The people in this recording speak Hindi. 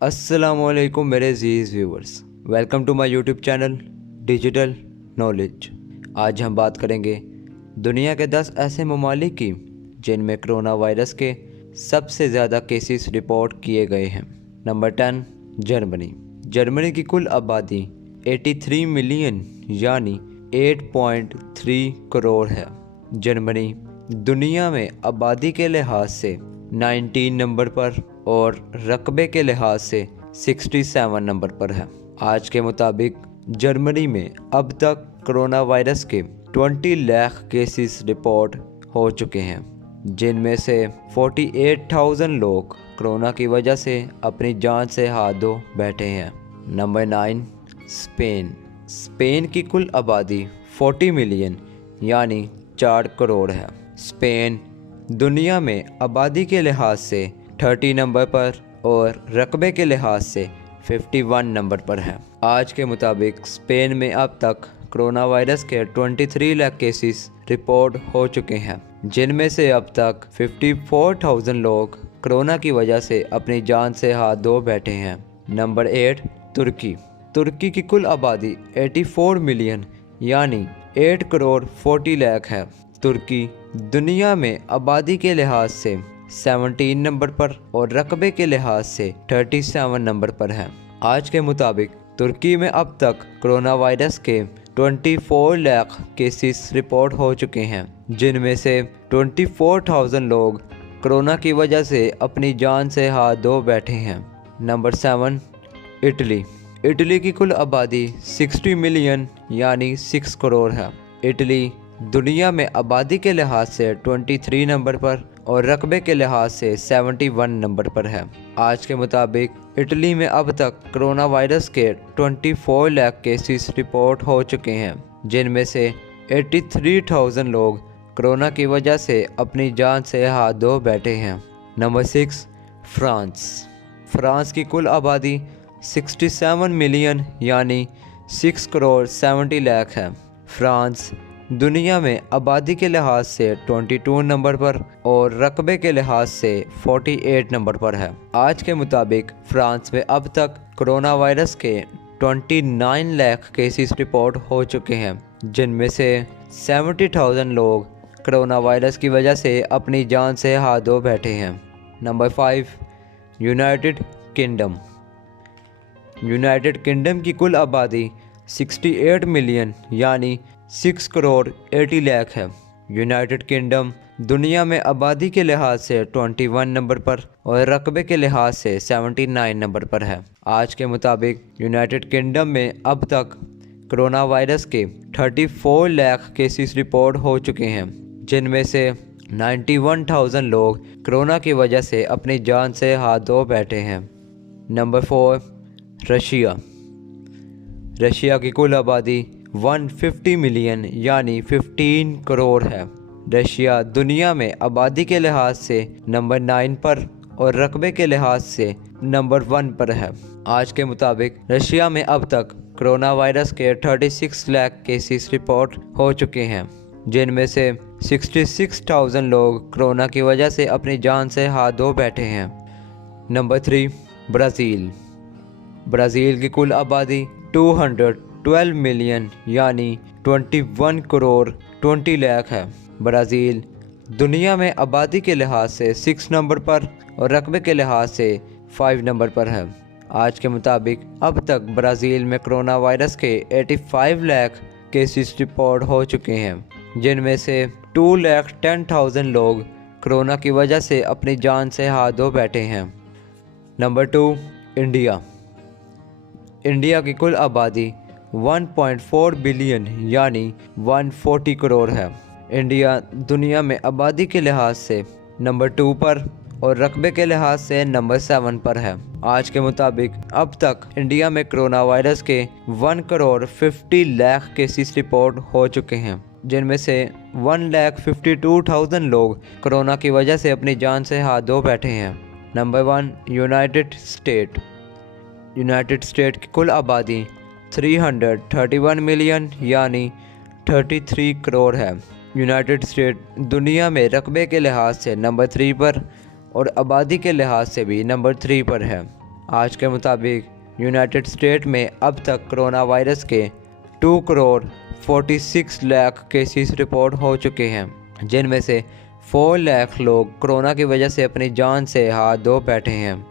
अस्सलामुअलैकुम मेरे अजीज़ viewers, welcome to my YouTube channel digital knowledge. आज हम बात करेंगे दुनिया के 10 ऐसे ममालिक की जिनमें कोरोना वायरस के सबसे ज़्यादा केसेस रिपोर्ट किए गए हैं। Number 10, Germany. जर्मनी की कुल आबादी 83 मिलियन यानी 8.3 करोड़ है। जर्मनी दुनिया में आबादी के लिहाज से 19 नंबर पर और रकबे के लिहाज से 67 नंबर पर है। आज के मुताबिक जर्मनी में अब तक कोरोना वायरस के 20 लाख केसेस रिपोर्ट हो चुके हैं, जिनमें से 48,000 लोग कोरोना की वजह से अपनी जान से हाथ धो बैठे हैं। Number 9, Spain. स्पेन की कुल आबादी 40 मिलियन यानी 4 करोड़ है। स्पेन दुनिया में आबादी के लिहाज से 30 नंबर पर और रकबे के लिहाज से 51 नंबर पर है। आज के मुताबिक स्पेन में अब तक कोरोना वायरस के 23 लाख केसेस रिपोर्ट हो चुके हैं, जिनमें से अब तक 54,000 लोग कोरोना की वजह से अपनी जान से हाथ धो बैठे हैं। नंबर 8, तुर्की। तुर्की की कुल आबादी 84 मिलियन यानी 8 करोड़ 40 लाख है। तुर्की दुनिया में आबादी के लिहाज से 17 नंबर पर और रकबे के लिहाज से 37 नंबर पर है। आज के मुताबिक तुर्की में अब तक कोरोना वायरस के 24 लाख केसेस रिपोर्ट हो चुके हैं, जिनमें से 24,000 लोग कोरोना की वजह से अपनी जान से हाथ धो बैठे हैं। Number 7, Italy. इटली की कुल आबादी 60 मिलियन यानी 6 करोड़ है। इटली दुनिया में आबादी के लिहाज से 23 नंबर पर और रकबे के लिहाज से 71 नंबर पर है। आज के मुताबिक इटली में अब तक कोरोना वायरस के 24 लाख केसेस रिपोर्ट हो चुके हैं, जिनमें से 83,000 लोग कोरोना की वजह से अपनी जान से हाथ धो बैठे हैं। Number 6, France. फ्रांस की कुल आबादी 67 मिलियन यानी 6 करोड़ 70 लाख है। फ्रांस दुनिया में आबादी के लिहाज से 22 नंबर पर और रकबे के लिहाज से 48 नंबर पर है। आज के मुताबिक फ्रांस में अब तक कोरोना वायरस के 29 लाख केसेस रिपोर्ट हो चुके हैं, जिनमें से 70,000 लोग कोरोना वायरस की वजह से अपनी जान से हाथ धो बैठे हैं। Number 5, United kingdom. United kingdom की कुल आबादी 68 मिलियन यानी 6 करोड़ 80 लाख है। यूनाइटेड किंगडम दुनिया में आबादी के लिहाज से 21 नंबर पर और रकबे के लिहाज से 79 नंबर पर है। आज के मुताबिक यूनाइटेड किंगडम में अब तक कोरोना वायरस के 34 लाख केसेस रिपोर्ट हो चुके हैं, जिनमें से 91,000 लोग कोरोना की वजह से अपनी जान से हाथ धो बैठे हैं। Number 4, Russia. रशिया की कुल आबादी 150 मिलियन यानी 15 करोड़ है। रशिया दुनिया में आबादी के लिहाज से नंबर 9 पर और रकबे के लिहाज से नंबर 1 पर है। आज के मुताबिक रशिया में अब तक कोरोना वायरस के 36 लाख केसेस रिपोर्ट हो चुके हैं, जिनमें से 66,000 लोग कोरोना की वजह से अपनी जान से हाथ धो बैठे हैं। Number 3, Brazil. ब्राज़ील की कुल आबादी 212 मिलियन यानी 21 करोड़ 20 लाख है। ब्राज़ील दुनिया में आबादी के लिहाज से 6 नंबर पर और रकबे के लिहाज से 5 नंबर पर है। आज के मुताबिक अब तक ब्राज़ील में कोरोना वायरस के 85 लाख केसेस रिपोर्ट हो चुके हैं, जिनमें से 2,10,000 लोग कोरोना की वजह से अपनी जान से हाथ धो बैठे हैं। Number 2, India. इंडिया की कुल आबादी 1.4 बिलियन यानी 140 करोड़ है। इंडिया दुनिया में आबादी के लिहाज से नंबर 2 पर और रकबे के लिहाज से नंबर 7 पर है। आज के मुताबिक अब तक इंडिया में कोरोना वायरस के 1 करोड़ 50 लाख केसेस रिपोर्ट हो चुके हैं, जिनमें से 1,52,000 लोग कोरोना की वजह से अपनी जान से हाथ धो बैठे हैं। Number 1, United state. United state की कुल आबादी 331 मिलियन यानी 33 करोड़ है। यूनाइटेड स्टेट दुनिया में रकबे के लिहाज से नंबर 3 पर और आबादी के लिहाज से भी नंबर 3 पर है। आज के मुताबिक यूनाइटेड स्टेट में अब तक कोरोना वायरस के 2 करोड़ 46 लाख केसेस रिपोर्ट हो चुके हैं, जिनमें से 4 लाख लोग कोरोना की वजह से अपनी जान से हाथ धो बैठे हैं।